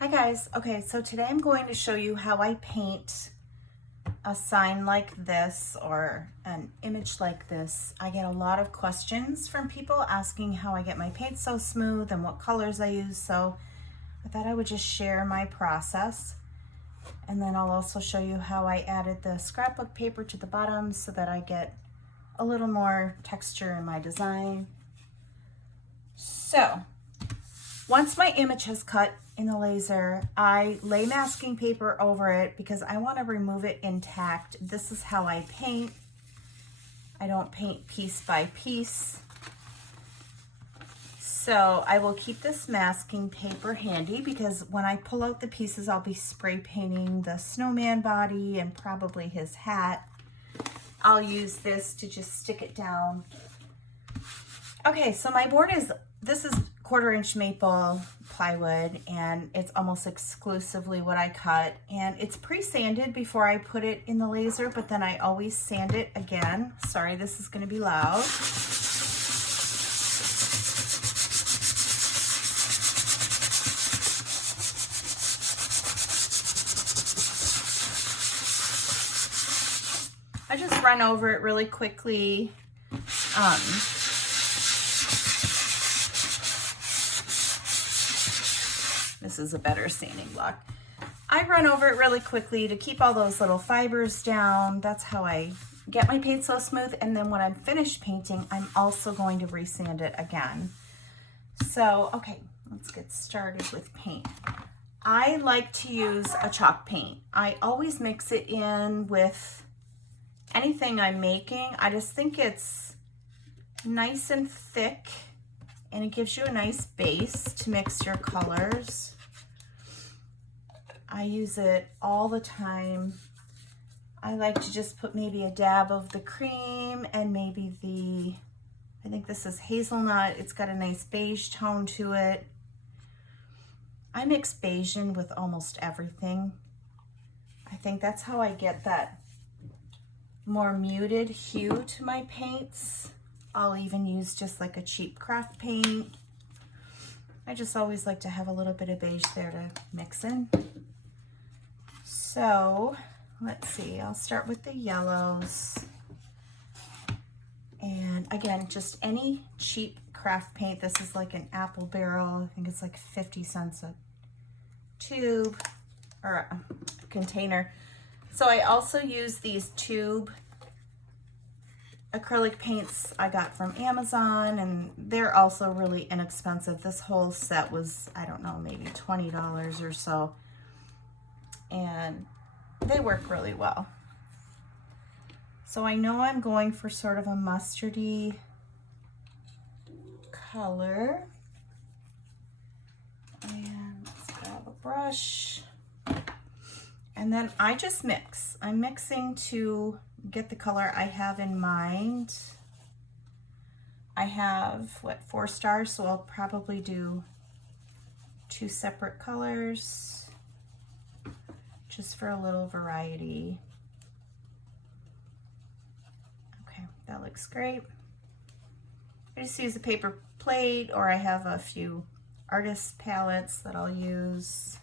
Hi guys. Okay, so today I'm going to show you how I paint a sign like this or an image like this. I get a lot of questions from people asking how I get my paint so smooth and what colors I use, so I thought I would just share my process. And then I'll also show you how I added the scrapbook paper to the bottom so that I get a little more texture in my design. So once my image has cut in the laser, I lay masking paper over it because I want to remove it intact. This is how I paint. I don't paint piece by piece. So I will keep this masking paper handy because when I pull out the pieces, I'll be spray painting the snowman body and probably his hat. I'll use this to just stick it down. Okay, so my board this is 1/4-inch maple plywood, and it's almost exclusively what I cut, and it's pre-sanded before I put it in the laser, but then I always sand it again. Sorry, this is going to be loud. I just run over it really quickly. This is a better sanding block. I run over it really quickly to keep all those little fibers down. That's how I get my paint so smooth. And then when I'm finished painting, I'm also going to resand it again. So, okay, let's get started with paint. I like to use a chalk paint. I always mix it in with anything I'm making. I just think it's nice and thick and it gives you a nice base to mix your colors. I use it all the time. I like to just put maybe a dab of the cream and maybe I think this is hazelnut. It's got a nice beige tone to it. I mix beige in with almost everything. I think that's how I get that more muted hue to my paints. I'll even use just like a cheap craft paint. I just always like to have a little bit of beige there to mix in. So let's see, I'll start with the yellows. And again, just any cheap craft paint. This is like an apple barrel. I think it's like 50 cents a tube or a container. So I also use these tube acrylic paints I got from Amazon, and they're also really inexpensive. This whole set was, I don't know, maybe $20 or so, and they work really well. So I know I'm going for sort of a mustardy color, and let's grab a brush, and then I just mix. I'm mixing to get the color I have in mind. I have, 4 stars, so I'll probably do 2 separate colors just for a little variety. Okay, that looks great. I just use a paper plate, or I have a few artist palettes that I'll use.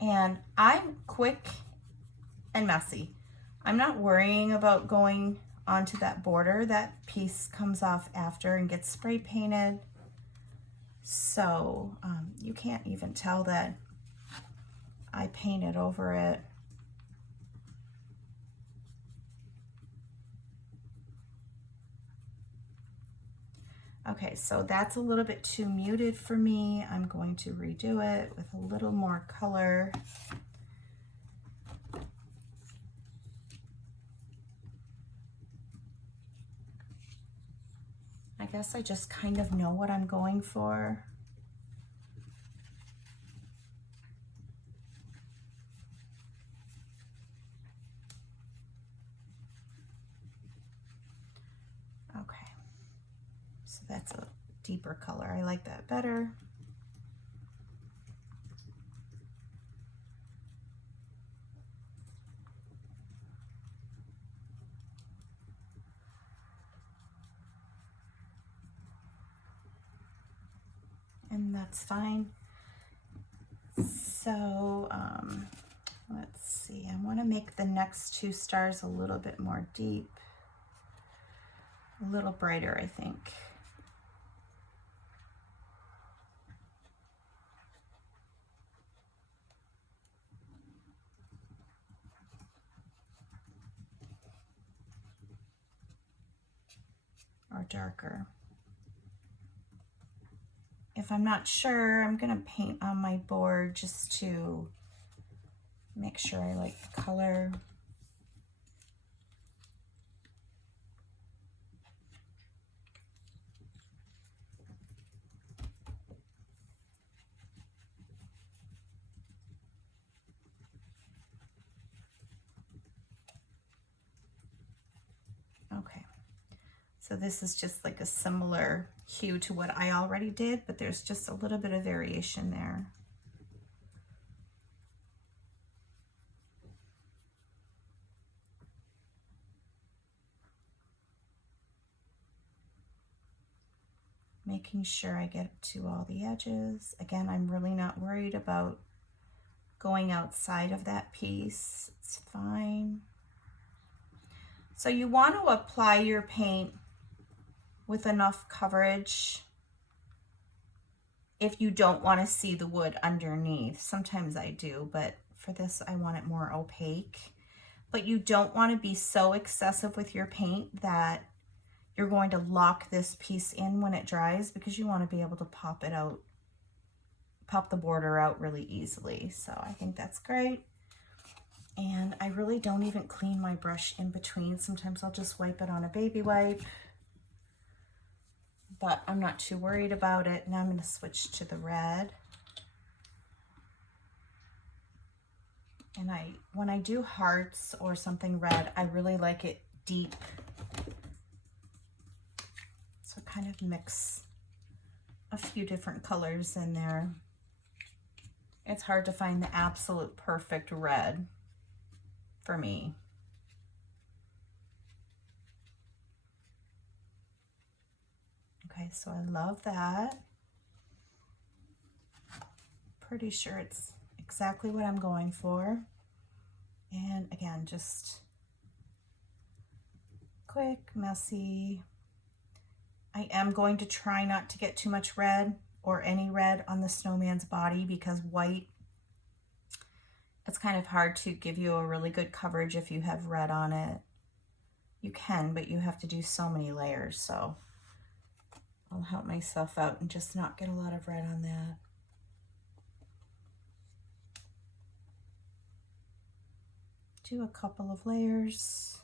And I'm quick and messy. I'm not worrying about going onto that border. That piece comes off after and gets spray painted. So you can't even tell that I painted over it. Okay, so that's a little bit too muted for me. I'm going to redo it with a little more color. I guess I just kind of know what I'm going for. Okay, so that's a deeper color. I like that better. And that's fine. So let's see, I want to make the next two stars a little bit more deep, a little brighter, I think. Or darker. If I'm not sure, I'm going to paint on my board just to make sure I like the color. Okay, so this is just like a similar hue to what I already did, but there's just a little bit of variation there. Making sure I get to all the edges. Again, I'm really not worried about going outside of that piece. It's fine. So you want to apply your paint with enough coverage if you don't want to see the wood underneath. Sometimes I do, but for this I want it more opaque. But you don't want to be so excessive with your paint that you're going to lock this piece in when it dries, because you want to be able to pop it out, pop the border out really easily. So I think that's great. And I really don't even clean my brush in between. Sometimes I'll just wipe it on a baby wipe, but I'm not too worried about it. Now I'm going to switch to the red. And when I do hearts or something red, I really like it deep. So kind of mix a few different colors in there. It's hard to find the absolute perfect red for me. Okay, so I love that. Pretty sure it's exactly what I'm going for. And again, just quick, messy. I am going to try not to get too much red or any red on the snowman's body, because white, it's kind of hard to give you a really good coverage if you have red on it. You can, but you have to do so many layers. So I'll help myself out and just not get a lot of red on that. Do a couple of layers.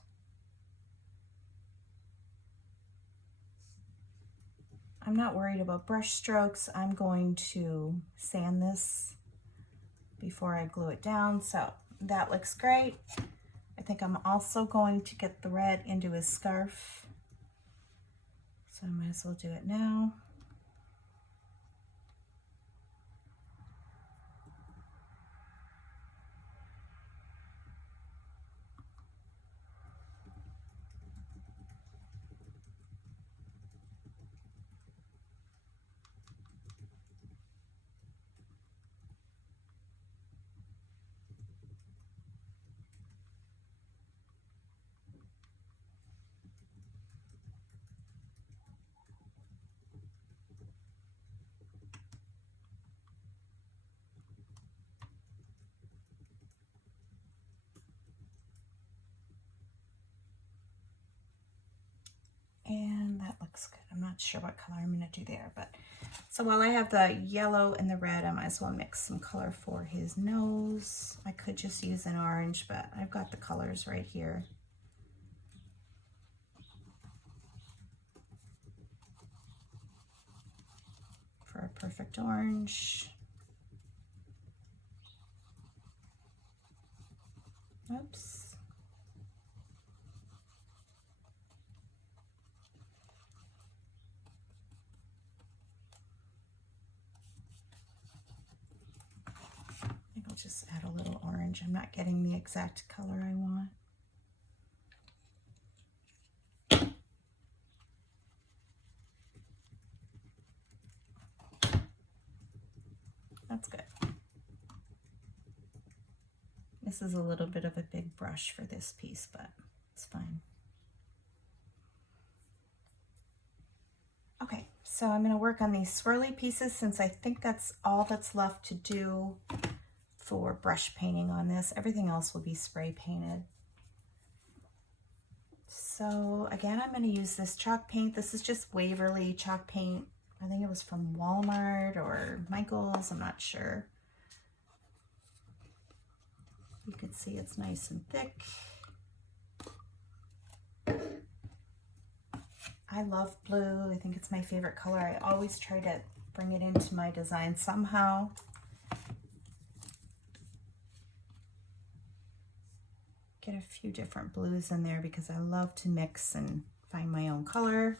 I'm not worried about brush strokes. I'm going to sand this before I glue it down. So that looks great. I think I'm also going to get the red into his scarf. So I might as well do it now. And that looks good. I'm not sure what color I'm going to do there, but so while I have the yellow and the red, I might as well mix some color for his nose. I could just use an orange, but I've got the colors right here. For a perfect orange. Oops. I think I'll just add a little orange. I'm not getting the exact color I want. That's good. This is a little bit of a big brush for this piece, but it's fine. Okay, so I'm going to work on these swirly pieces since I think that's all that's left to do for brush painting on this. Everything else will be spray painted. So again, I'm going to use this chalk paint. This is just Waverly chalk paint. I think it was from Walmart or Michael's, I'm not sure. You can see it's nice and thick. I love blue. I think it's my favorite color. I always try to bring it into my design somehow. Get a few different blues in there because I love to mix and find my own color.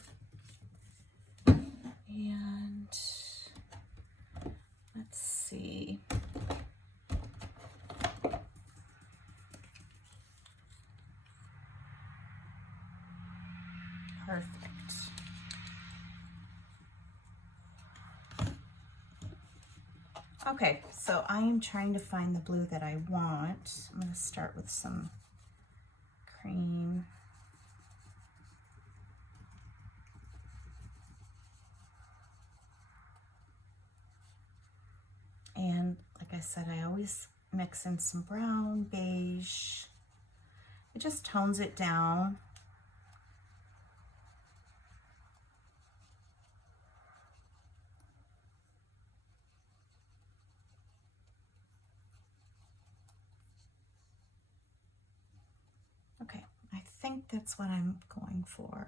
And let's see. Perfect. Okay, so I am trying to find the blue that I want. I'm going to start with some cream. And like I said, I always mix in some brown, beige. It just tones it down. Okay, I think that's what I'm going for.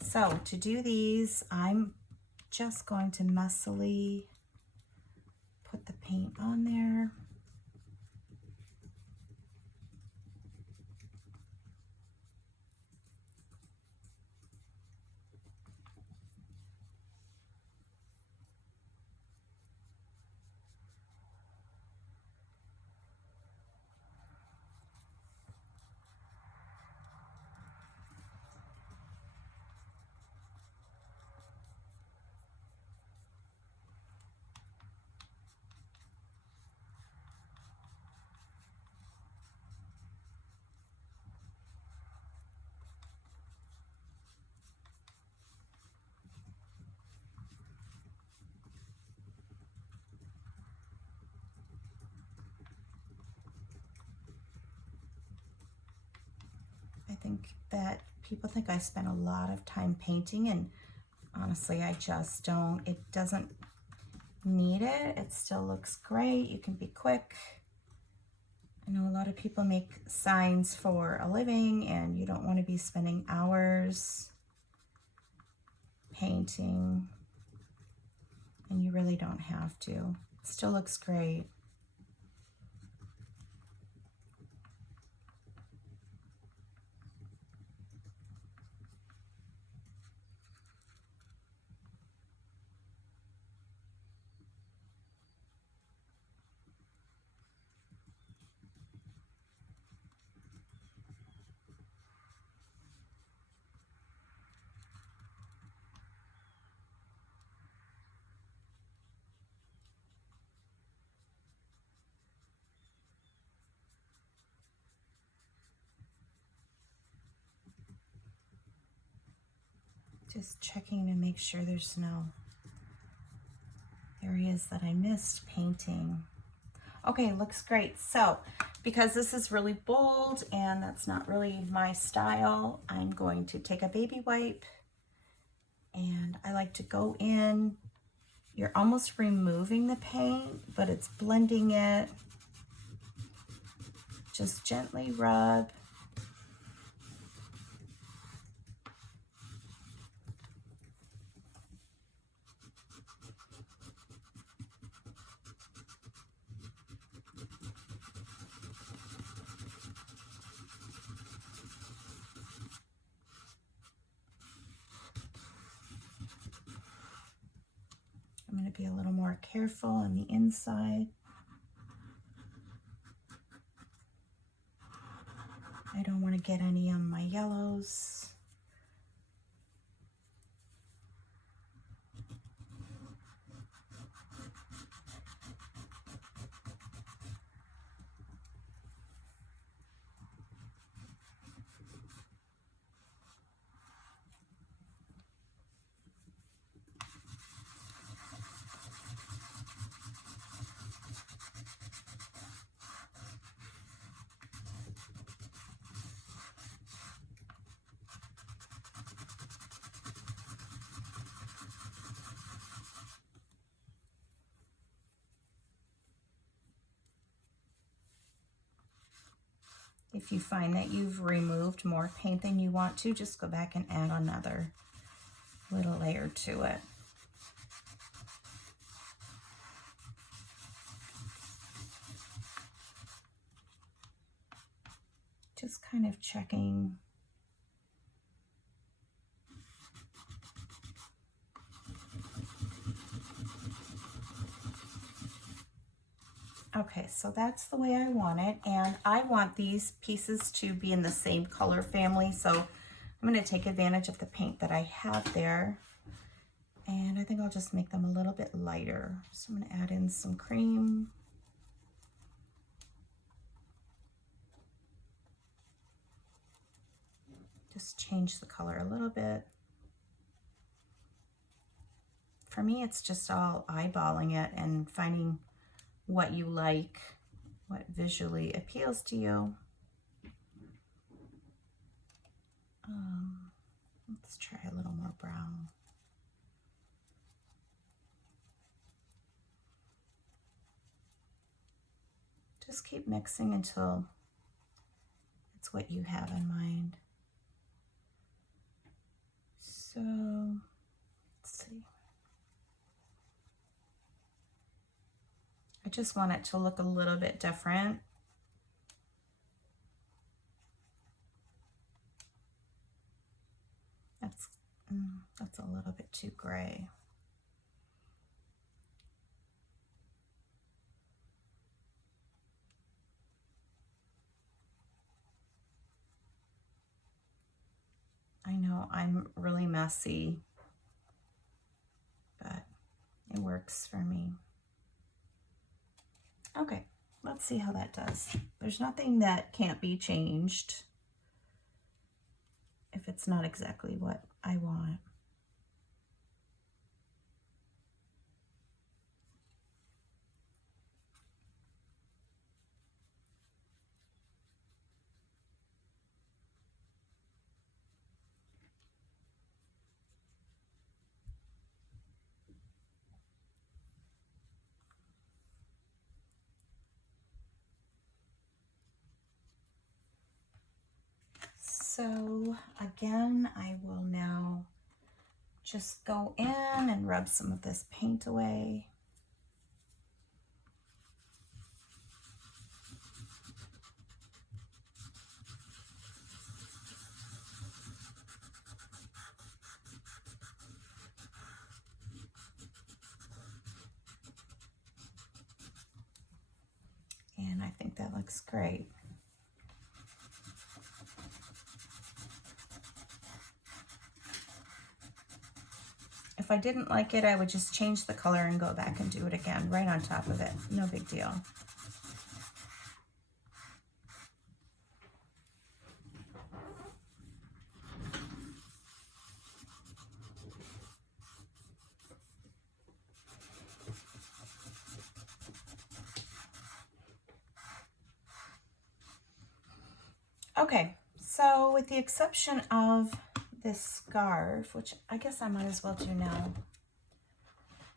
So to do these, I'm just going to messily put the paint on there. I think that people think I spend a lot of time painting, and honestly, I just don't. It doesn't need it. It still looks great. You can be quick. I know a lot of people make signs for a living, and you don't want to be spending hours painting, and you really don't have to. It still looks great. Just checking to make sure there's no areas that I missed painting. Okay, looks great. So because this is really bold and that's not really my style, I'm going to take a baby wipe and I like to go in. You're almost removing the paint, but it's blending it. Just gently rub. I'm going to be a little more careful on the inside. I don't want to get any on my yellows. If you find that you've removed more paint than you want to, just go back and add another little layer to it. Just kind of checking. Okay, so that's the way I want it, and I want these pieces to be in the same color family, so I'm going to take advantage of the paint that I have there, and I think I'll just make them a little bit lighter. So I'm going to add in some cream. Just change the color a little bit. For me, it's just all eyeballing it and finding what you like, what visually appeals to you. Let's try a little more brown. Just keep mixing until it's what you have in mind. So, let's see. I just want it to look a little bit different. That's a little bit too gray. I know I'm really messy, but it works for me. Okay, let's see how that does. There's nothing that can't be changed if it's not exactly what I want. So again, I will now just go in and rub some of this paint away. And I think that looks great. If I didn't like it, I would just change the color and go back and do it again right on top of it. No big deal. Okay, so with the exception of this scarf, which I guess I might as well do now,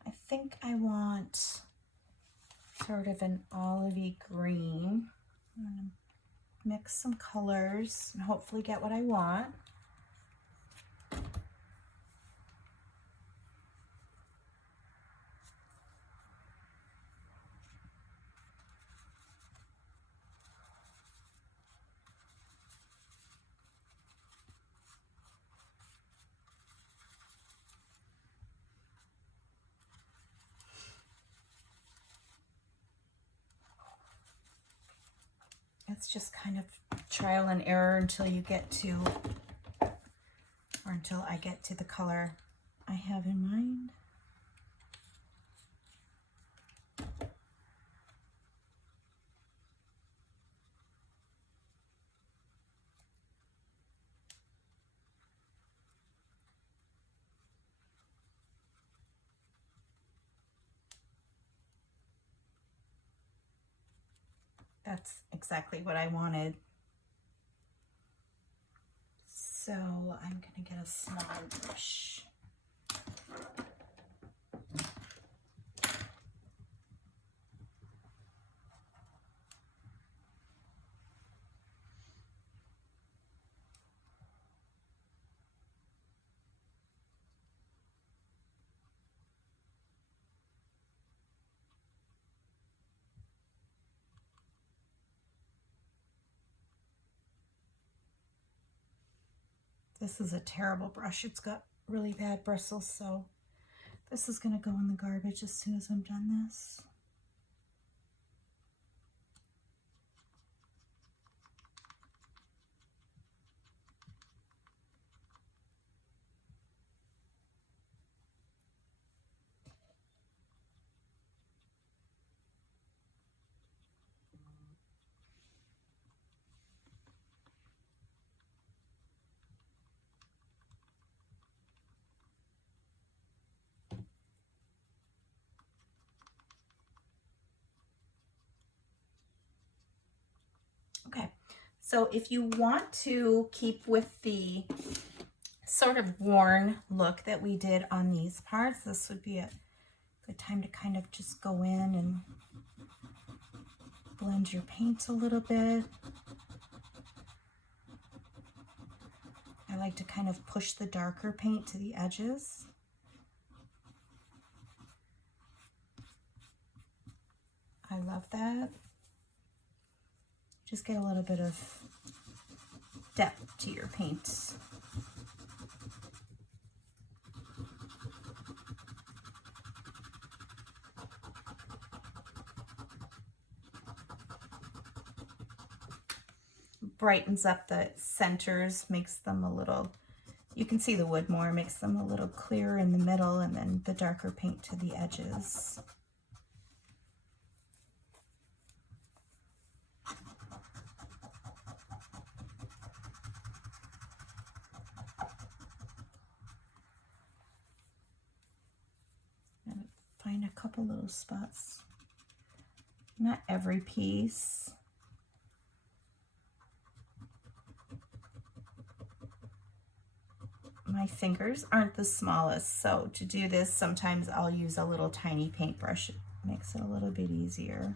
I think I want sort of an olivey green. I'm gonna mix some colors and hopefully get what I want. It's just kind of trial and error until you get to, or until I get to the color I have in mind. That's exactly what I wanted. So I'm gonna get a small brush. This is a terrible brush. It's got really bad bristles, so this is gonna go in the garbage as soon as I'm done this. Okay, so if you want to keep with the sort of worn look that we did on these parts, this would be a good time to kind of just go in and blend your paint a little bit. I like to kind of push the darker paint to the edges. I love that. Just get a little bit of depth to your paint. Brightens up the centers, makes them a little, you can see the wood more, makes them a little clearer in the middle, and then the darker paint to the edges. Find a couple little spots, not every piece. My fingers aren't the smallest, so to do this, sometimes I'll use a little tiny paintbrush. It makes it a little bit easier.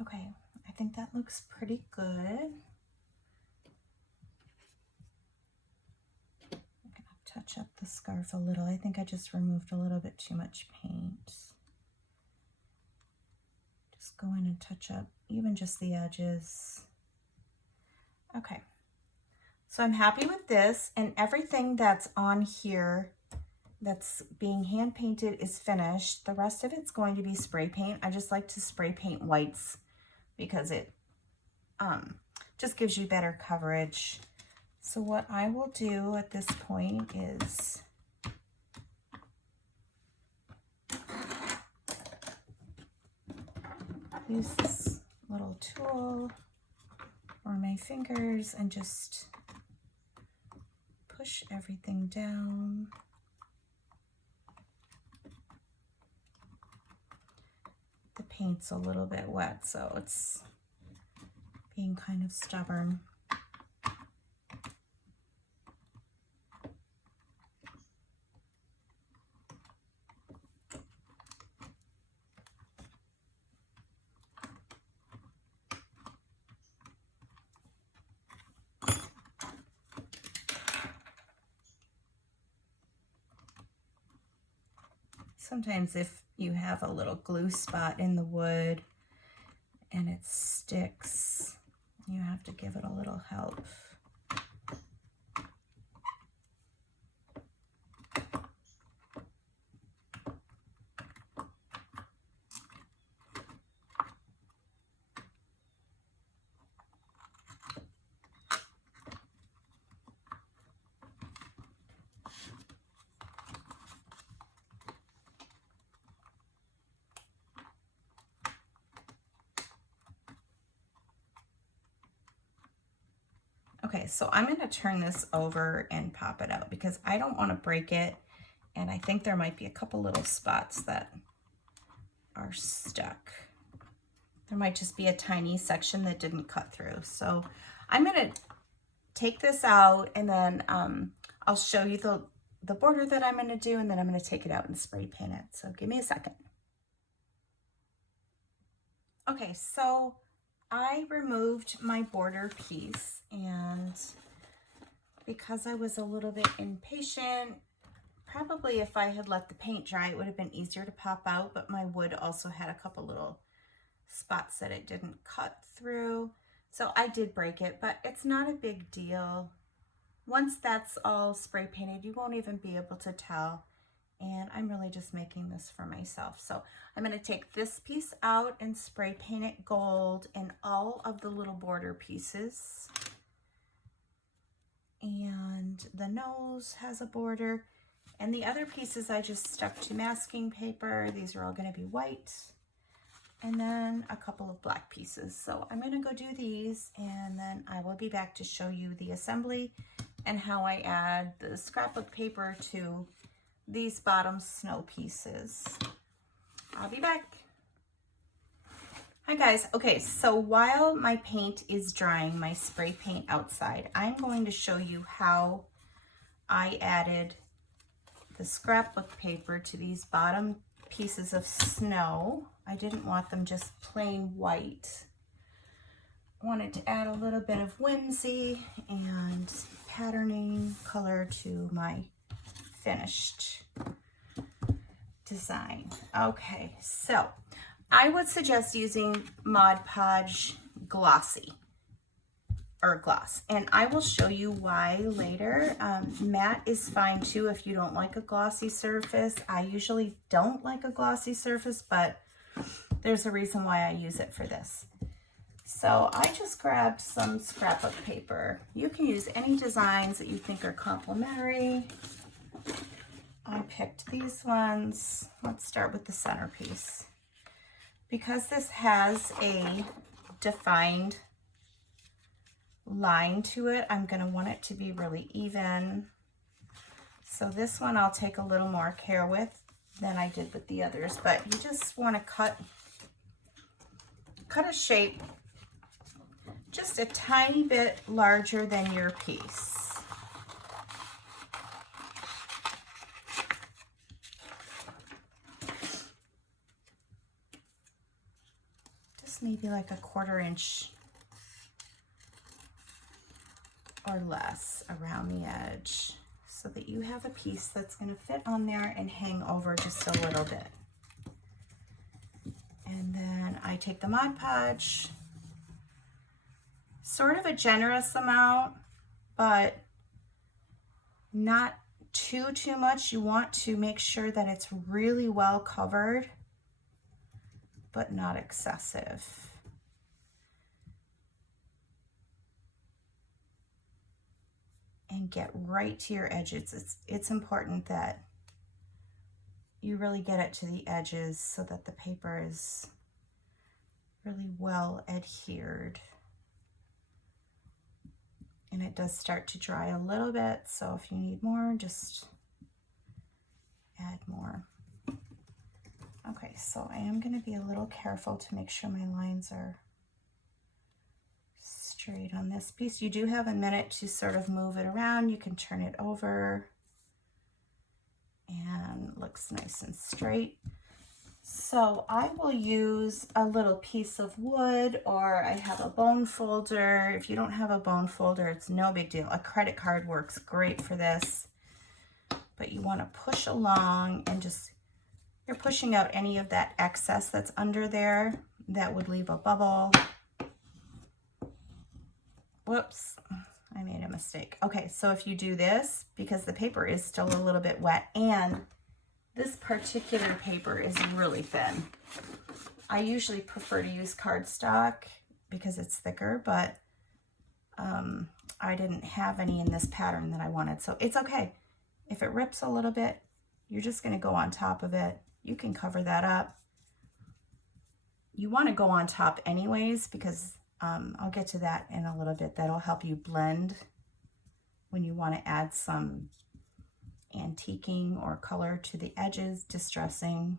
Okay, I think that looks pretty good. I'm gonna touch up the scarf a little. I think I just removed a little bit too much paint. Just go in and touch up even just the edges. Okay, so I'm happy with this, and everything that's on here that's being hand painted is finished. The rest of it's going to be spray paint. I just like to spray paint whites because it just gives you better coverage. So what I will do at this point is use this little tool or my fingers and just push everything down. The paint's a little bit wet, so it's being kind of stubborn. Sometimes if you have a little glue spot in the wood and it sticks, you have to give it a little help. Okay, so I'm going to turn this over and pop it out because I don't want to break it, and I think there might be a couple little spots that are stuck. There might just be a tiny section that didn't cut through. So I'm going to take this out, and then I'll show you the border that I'm going to do, and then I'm going to take it out and spray paint it. So give me a second. Okay, so I removed my border piece, and because I was a little bit impatient, probably if I had let the paint dry, it would have been easier to pop out, but my wood also had a couple little spots that it didn't cut through. So I did break it, but it's not a big deal. Once that's all spray painted, you won't even be able to tell. And I'm really just making this for myself. So I'm going to take this piece out and spray paint it gold in all of the little border pieces. And the nose has a border. And the other pieces I just stuck to masking paper. These are all going to be white. And then a couple of black pieces. So I'm going to go do these, and then I will be back to show you the assembly and how I add the scrapbook paper to these bottom snow pieces. I'll be back. Hi guys. Okay, so while my paint is drying, my spray paint outside, I'm going to show you how I added the scrapbook paper to these bottom pieces of snow. I didn't want them just plain white. I wanted to add a little bit of whimsy and patterning color to my finished design. Okay, so I would suggest using Mod Podge Glossy or gloss, and I will show you why later. Matte is fine too if you don't like a glossy surface. I usually don't like a glossy surface, but there's a reason why I use it for this. So I just grabbed some scrapbook paper. You can use any designs that you think are complimentary. I picked these ones. Let's start with the centerpiece. Because this has a defined line to it, I'm going to want it to be really even. So this one I'll take a little more care with than I did with the others, but you just want to cut a shape just a tiny bit larger than your piece. Just maybe like a 1/4 inch or less around the edge, so that you have a piece that's going to fit on there and hang over just a little bit. And then I take the Mod Podge, sort of a generous amount, but not too much. You want to make sure that it's really well covered, but not excessive. And get right to your edges. It's important that you really get it to the edges so that the paper is really well adhered. And it does start to dry a little bit, so if you need more, just add more. Okay, so I am going to be a little careful to make sure my lines are straight on this piece. You do have a minute to sort of move it around. You can turn it over, and it looks nice and straight. So I will use a little piece of wood, or I have a bone folder. If you don't have a bone folder, it's no big deal. A credit card works great for this, but you want to push along and just, you're pushing out any of that excess that's under there that would leave a bubble. Whoops, I made a mistake. Okay, so if you do this, because the paper is still a little bit wet, and this particular paper is really thin. I usually prefer to use cardstock because it's thicker, but I didn't have any in this pattern that I wanted. So it's okay. If it rips a little bit, you're just going to go on top of it. You can cover that up. You want to go on top anyways, because I'll get to that in a little bit. That'll help you blend when you want to add some antiquing or color to the edges, distressing.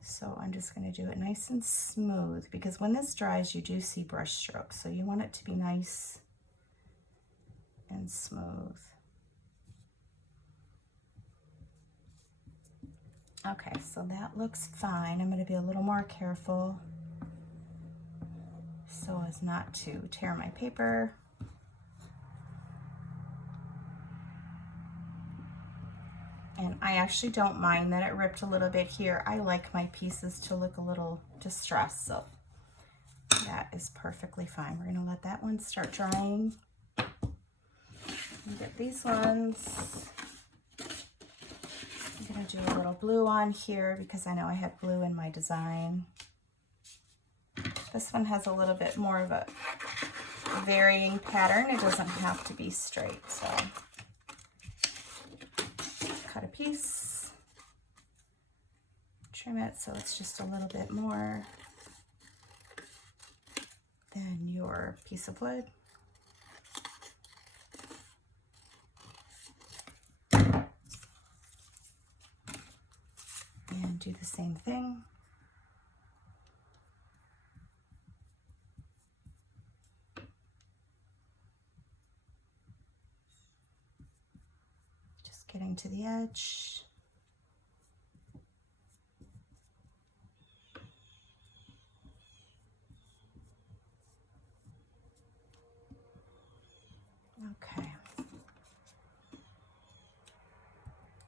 So I'm just going to do it nice and smooth, because when this dries, you do see brush strokes. So you want it to be nice and smooth. Okay, so that looks fine. I'm going to be a little more careful so as not to tear my paper. And I actually don't mind that it ripped a little bit here. I like my pieces to look a little distressed, so that is perfectly fine. We're going to let that one start drying. And get these ones. I'm going to do a little blue on here because I know I had blue in my design. This one has a little bit more of a varying pattern. It doesn't have to be straight, so cut a piece, trim it so it's just a little bit more than your piece of wood. And do the same thing. Just getting to the edge. Okay.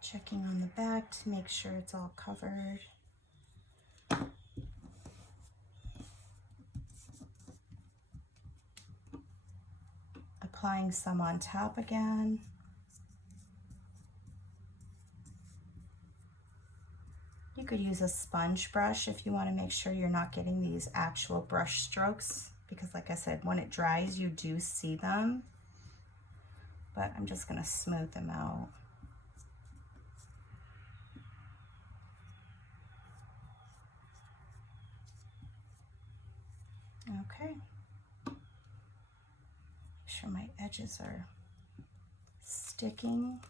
Checking on the back to make sure it's all covered. Applying some on top again. You could use a sponge brush if you want to make sure you're not getting these actual brush strokes, because like I said, when it dries you do see them, but I'm just going to smooth them out. Okay. Make sure my edges are sticking.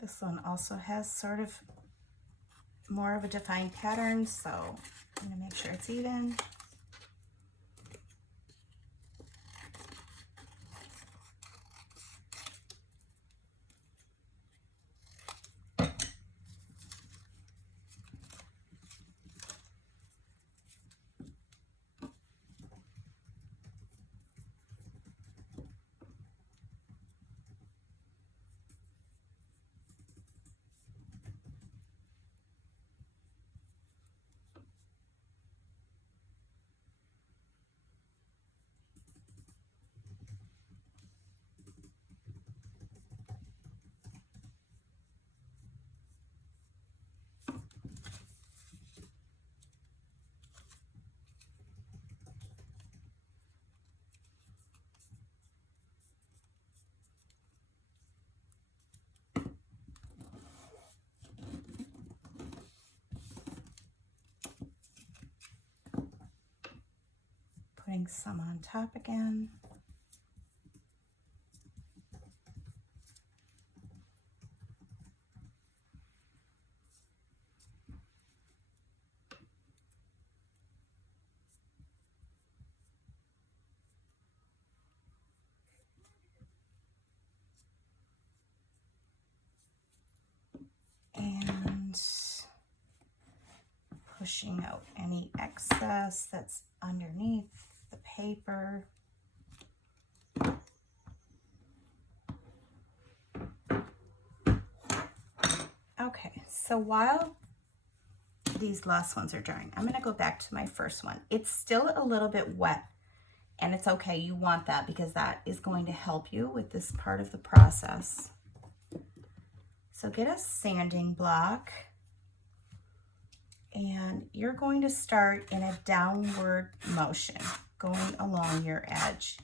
This one also has sort of more of a defined pattern, so I'm going to make sure it's even. Putting some on top again. And pushing out any excess that's underneath the paper. Okay, so while these last ones are drying, I'm going to go back to my first one. It's still a little bit wet, and it's okay. You want that because that is going to help you with this part of the process. So get a sanding block, and you're going to start in a downward motion going along your edge.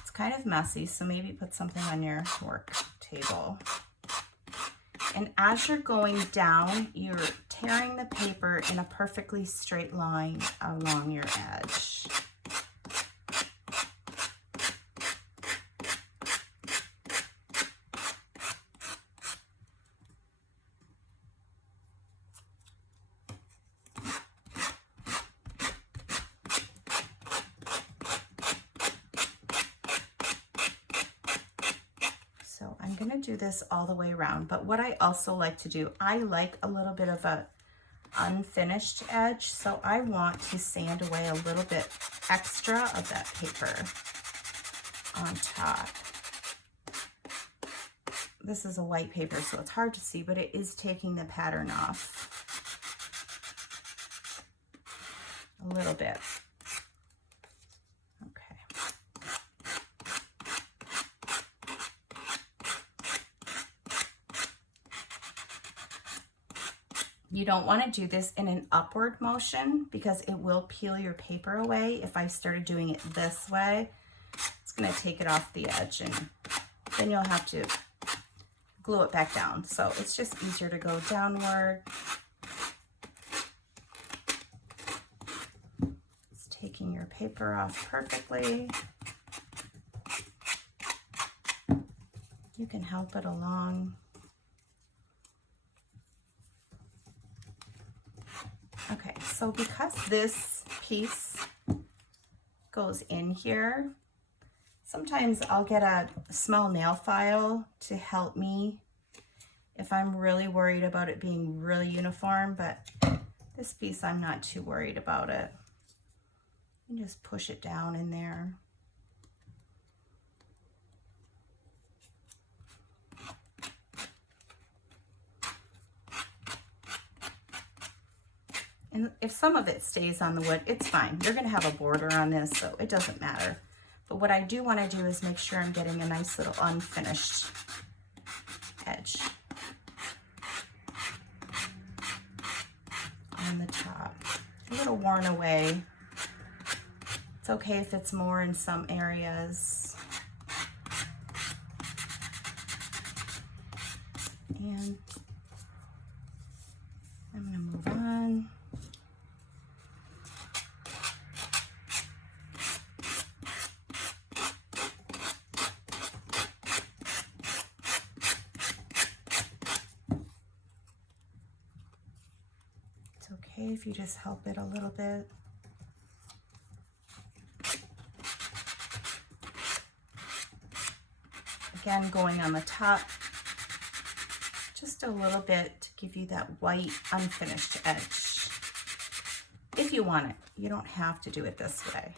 It's kind of messy, so maybe put something on your work table. And as you're going down, you're tearing the paper in a perfectly straight line along your edge. do this all the way around, but what I also like to do, I like a little bit of a unfinished edge, so I want to sand away a little bit extra of that paper on top. This is a white paper, so it's hard to see, but it is taking the pattern off a little bit. You don't want to do this in an upward motion because it will peel your paper away. If I started doing it this way, it's going to take it off the edge and then you'll have to glue it back down. So it's just easier to go downward. It's taking your paper off perfectly. You can help it along. Okay, so because this piece goes in here, sometimes I'll get a small nail file to help me if I'm really worried about it being really uniform, but this piece I'm not too worried about it. You just push it down in there. And if some of it stays on the wood, it's fine. You're gonna have a border on this, so it doesn't matter. But what I do wanna do is make sure I'm getting a nice little unfinished edge on the top. A little worn away. It's okay if it's more in some areas. And I'm gonna move on. Okay, if you just help it a little bit. Again, going on the top, just a little bit to give you that white unfinished edge. If you want it, you don't have to do it this way.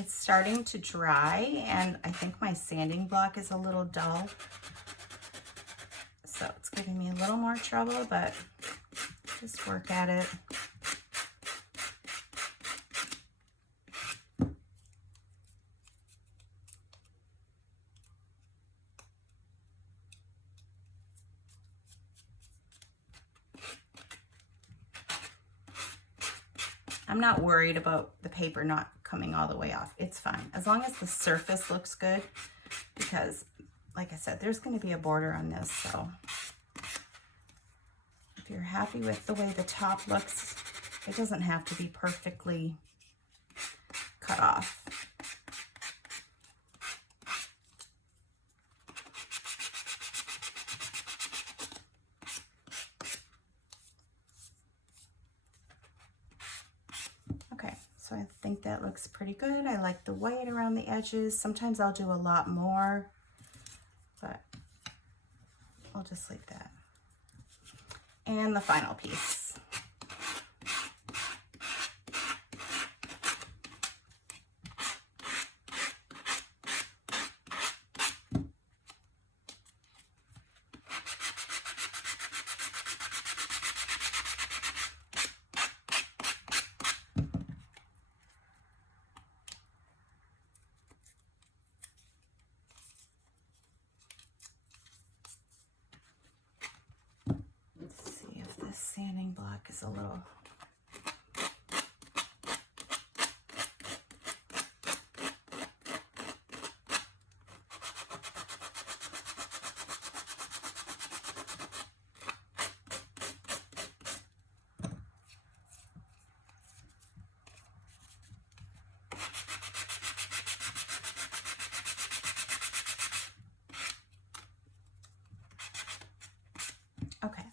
It's starting to dry, and I think my sanding block is a little dull. So it's giving me a little more trouble, but just work at it. I'm not worried about the paper not coming all the way off. It's fine, as long as the surface looks good, because like I said, there's going to be a border on this, so if you're happy with the way the top looks, it doesn't have to be perfectly cut off. So I think that looks pretty good. I like the white around the edges. Sometimes I'll do a lot more, but I'll just leave that. And the final piece.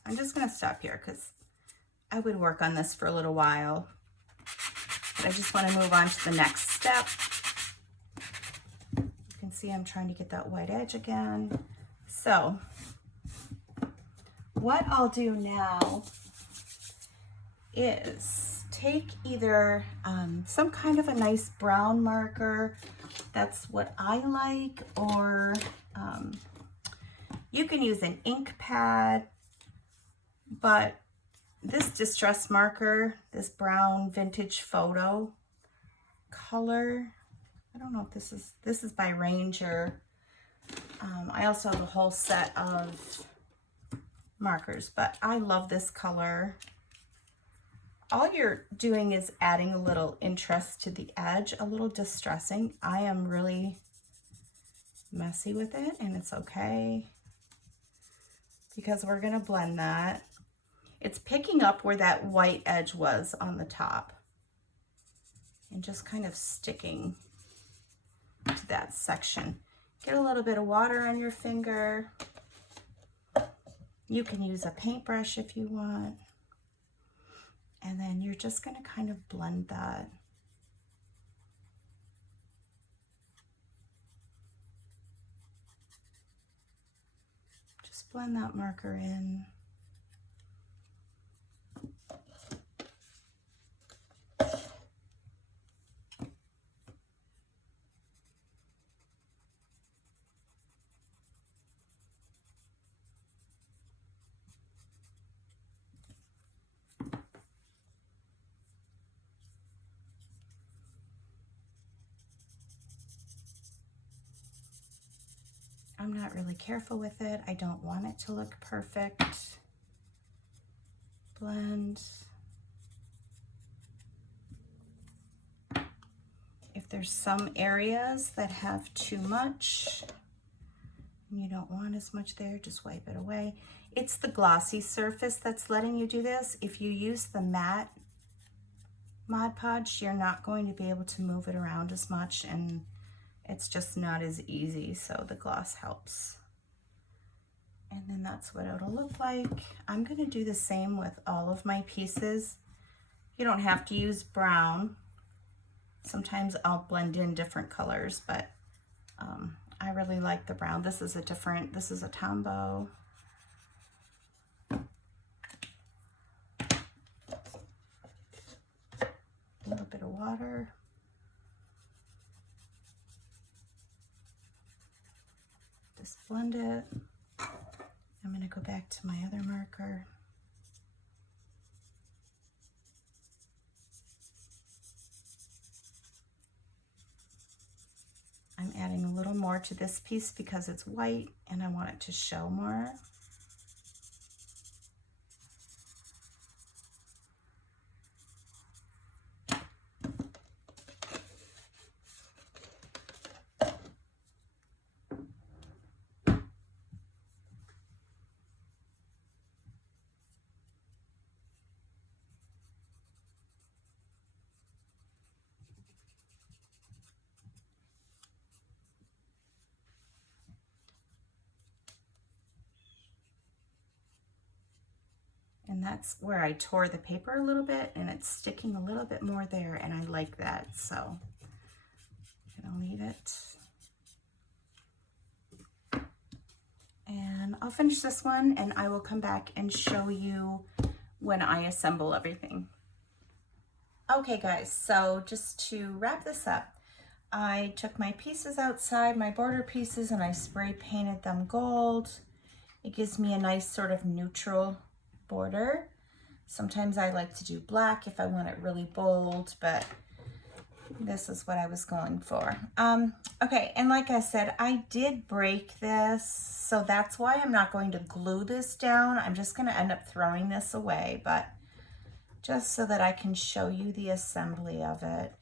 I'm just gonna stop here because I would work on this for a little while. But I just want to move on to the next step. You can see I'm trying to get that white edge again. So what I'll do now is take either some kind of a nice brown marker. That's what I like, or you can use an ink pad, but this distress marker, this brown vintage photo color, I don't know if this is by Ranger. I also have a whole set of markers, but I love this color. All you're doing is adding a little interest to the edge, a little distressing. I am really messy with it, and it's okay because we're gonna blend that. It's picking up where that white edge was on the top and just kind of sticking to that section. Get a little bit of water on your finger. You can use a paintbrush if you want. And then you're just going to kind of blend that. Just blend that marker in. I'm not really careful with it. I don't want it to look perfect. Blend. If there's some areas that have too much and you don't want as much there, just wipe it away. It's the glossy surface that's letting you do this. If you use the matte Mod Podge, you're not going to be able to move it around as much, and it's just not as easy, so the gloss helps. And then that's what it'll look like. I'm going to do the same with all of my pieces. You don't have to use brown. Sometimes I'll blend in different colors, but I really like the brown. This is a Tombow. A little bit of water. Just blend it. I'm going to go back to my other marker. I'm adding a little more to this piece because it's white and I want it to show more. And that's where I tore the paper a little bit, and it's sticking a little bit more there, and I like that, so I'm gonna leave it. And I'll finish this one, and I will come back and show you when I assemble everything. Okay guys, so just to wrap this up, I took my pieces outside, my border pieces, and I spray painted them gold. It gives me a nice sort of neutral border. Sometimes I like to do black if I want it really bold, but this is what I was going for. Okay, and like I said, I did break this, so that's why I'm not going to glue this down. I'm just going to end up throwing this away, but just so that I can show you the assembly of it.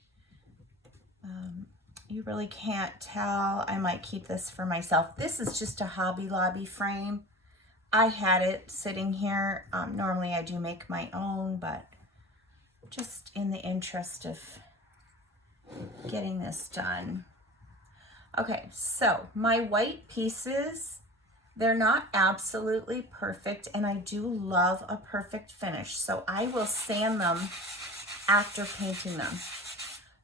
You really can't tell. I might keep this for myself. This is just a Hobby Lobby frame. I had it sitting here. Normally I do make my own, but just in the interest of getting this done. Okay, so my white pieces, They're not absolutely perfect, and I do love a perfect finish, so I will sand them after painting them.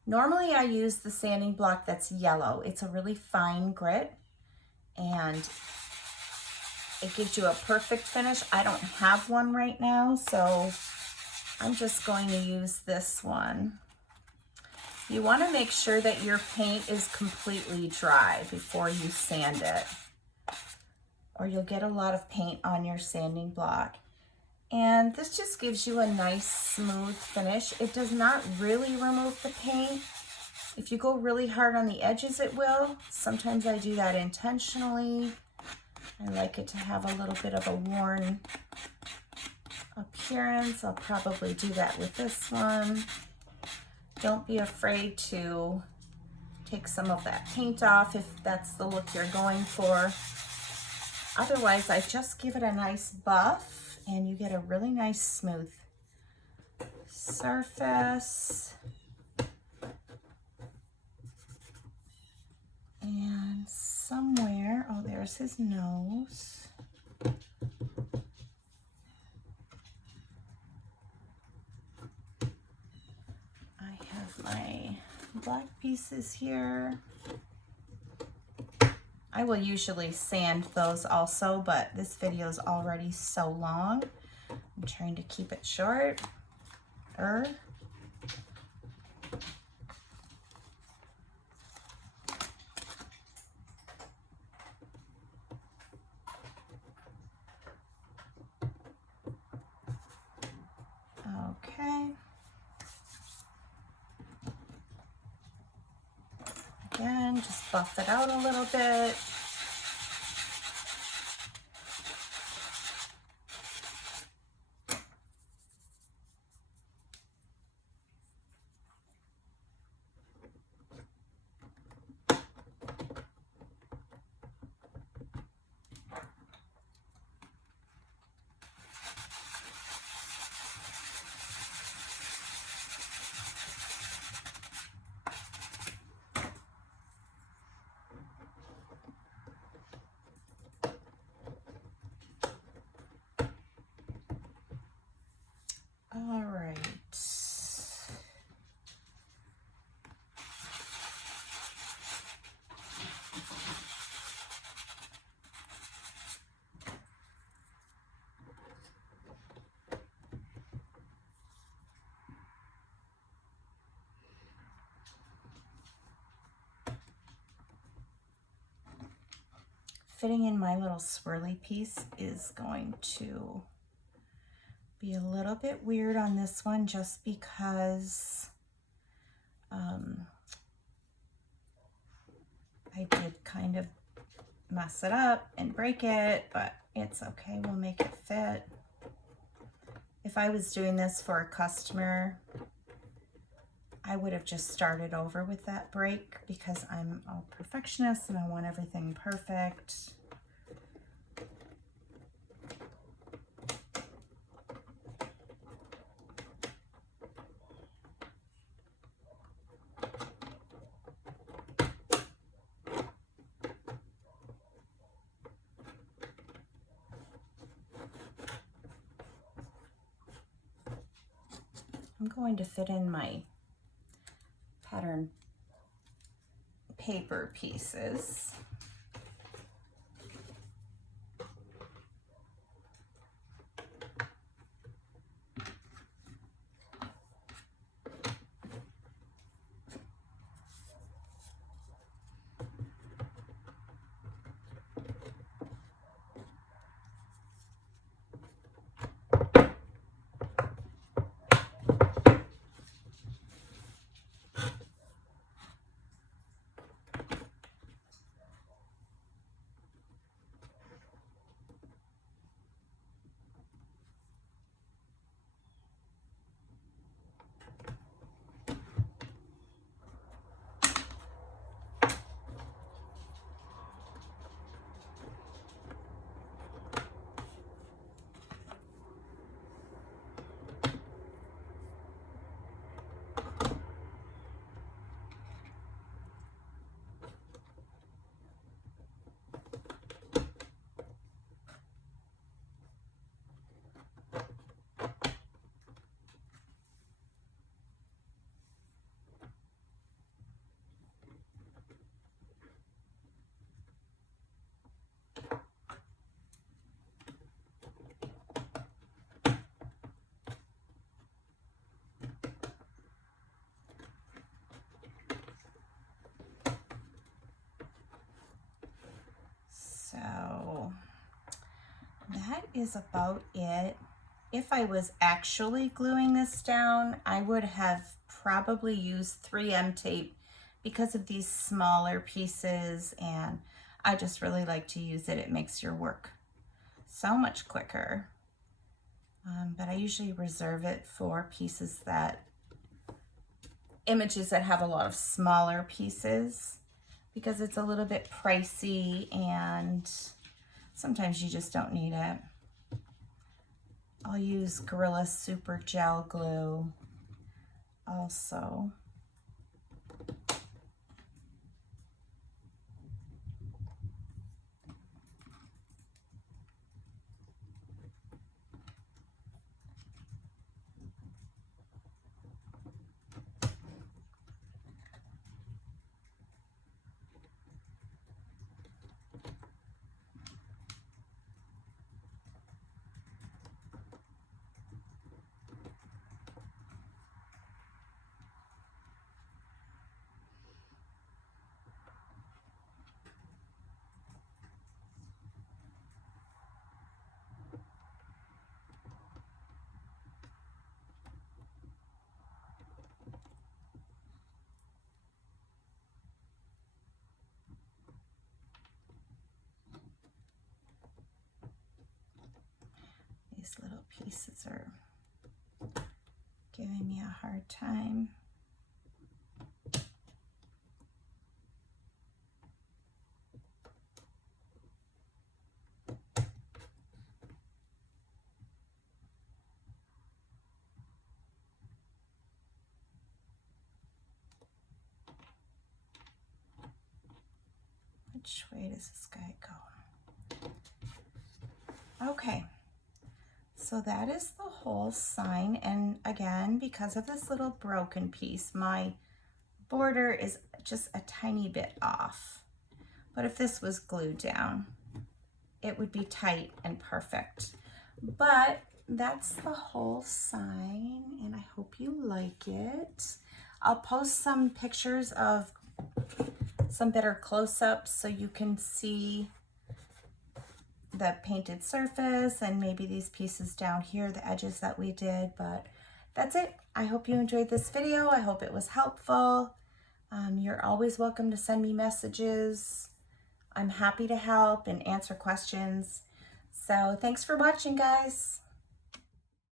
Normally I use the sanding block that's yellow. It's a really fine grit, and it gives you a perfect finish. I don't have one right now, so I'm just going to use this one. You want to make sure that your paint is completely dry before you sand it, or you'll get a lot of paint on your sanding block. And this just gives you a nice smooth finish. It does not really remove the paint. If you go really hard on the edges, it will. Sometimes I do that intentionally. I like it to have a little bit of a worn appearance. I'll probably do that with this one. Don't be afraid to take some of that paint off if that's the look you're going for. Otherwise, I just give it a nice buff and you get a really nice smooth surface. And somewhere, oh, there's his nose. I have my black pieces here. I will usually sand those also, but this video is already so long. I'm trying to keep it short. Okay. Again, just buff it out a little bit. All right. Fitting in my little swirly piece is going to be a little bit weird on this one just because I did kind of mess it up and break it, but it's okay, we'll make it fit. If I was doing this for a customer, I would have just started over with that break because I'm a perfectionist and I want everything perfect. I'm going to fit in my pattern paper pieces. is about it. If I was actually gluing this down, I would have probably used 3M tape because of these smaller pieces, and I just really like to use it. It makes your work so much quicker. But I usually reserve it for pieces images that have a lot of smaller pieces, because it's a little bit pricey and sometimes you just don't need it. I'll use Gorilla Super Gel Glue also. These little pieces are giving me a hard time. Which way does this guy go? Okay. So that is the whole sign, and again, because of this little broken piece, my border is just a tiny bit off. But if this was glued down, it would be tight and perfect. But that's the whole sign, and I hope you like it. I'll post some pictures of some better close-ups so you can see the painted surface and maybe these pieces down here, the edges that we did. But that's it. I hope you enjoyed this video. I hope it was helpful. You're always welcome to send me messages. I'm happy to help and answer questions. So thanks for watching, guys.